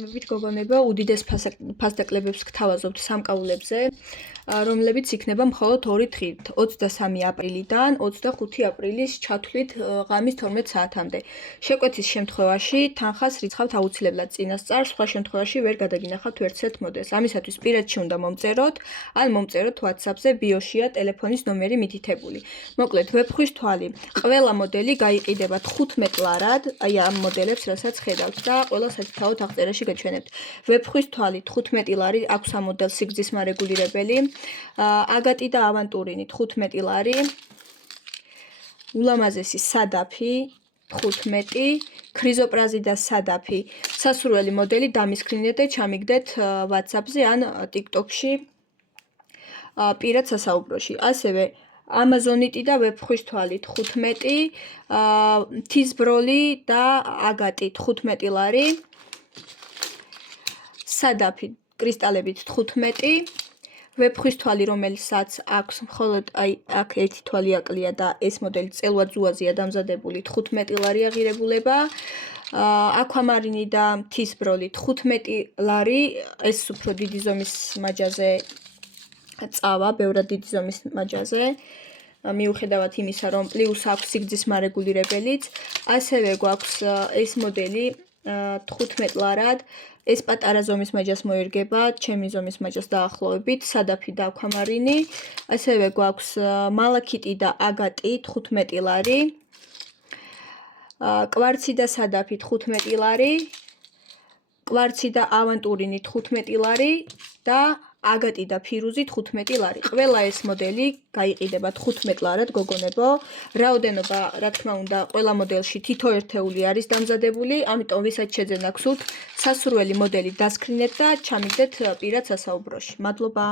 მოგესალმებით გოგონებო, უდიდეს ფასდაკლებებს გთავაზობთ სამკაულებზე, რომლებიც იქნება მხოლოდ 2 დღით, 23 აპრილიდან 25 აპრილის ჩათვლით ღამის 12 საათამდე. შეკვეთის შემთხვევაში თანხას რიცხავთ აუცილებლად წინასწარ, სხვა შემთხვევაში ვერ გადაგინახავთ ვერცერთ მოდელს. ამისათვის პირადში უნდა მომწეროთ, ან მომწეროთ WhatsApp-ზე, ბიოშია ტელეფონის ნომერი მითითებული. მოკლედ, ვეფხვის თვალი. ყველა მოდელი გაიყიდება 15 ლარად, აი ამ მოდელებს, რასაც ხედავთ და ყველა საკითხავთ აღწერაში გაჩვენებთ. ვეფხვის თვალი 15 ლარი, აქვს ამ მოდელს სიგრძის მარეგულირებელი. აგატი და ავანტურინი 15 ლარი. ულამაზესი სადაფი 15, ქრიზოპრაზი და სადაფი. სასურველი მოდელი დამისქრინეთ და ჩამიგდეთ WhatsApp-ზე ან TikTok-ში პირად სასაუბროში. ასევე ამაზონიტი და ვეფხვის თვალი 15, თისბროლი და აგატი 15 ლარი. სადაფი კრისტალებით 15, ვეფხვის თვალი, რომელსაც აქვს მხოლოდ აი აქ ერთი თვალი აკლია და ეს მოდელი წელვად ზუაზია დამზადებული 15 ლარი აღირებულება. აკვამარინი და თისბროლი 15 ლარი, ეს უფრო დიდი ზომის მაჯაზე წავა, ბევრად დიდი ზომის მაჯაზე. მიუხედავად იმისა, რომ პლუს აქვს სიგრძის მარეგულირებელიც, ასევე გვაქვს ეს მოდელი 15 ლარად. ეს პატარა ზომის მაჯას მოერგება, ჩემი ზომის მაჯას დაახლოებით, სადაფი და აკვამარინი. ასევე გვაქვს მალაქიტი და აგატი 15 ლარი. კვარცი და სადაფი 15 ლარი. კვარცი და ავანტურინი 15 ლარი და აგატი და ფირუზი 15 ლარი. ყველა ეს მოდელი გაიყიდება 15 ლარად გოგონებო. რაოდენობა, რა თქმა უნდა, ყველა მოდელში თითო ერთეული არის დამზადებული, ამიტომ ვისაც შეძენა გსურთ, სასურველი მოდელი დასკრინეთ და ჩამიგდეთ პირად სასაუბროში. მადლობა.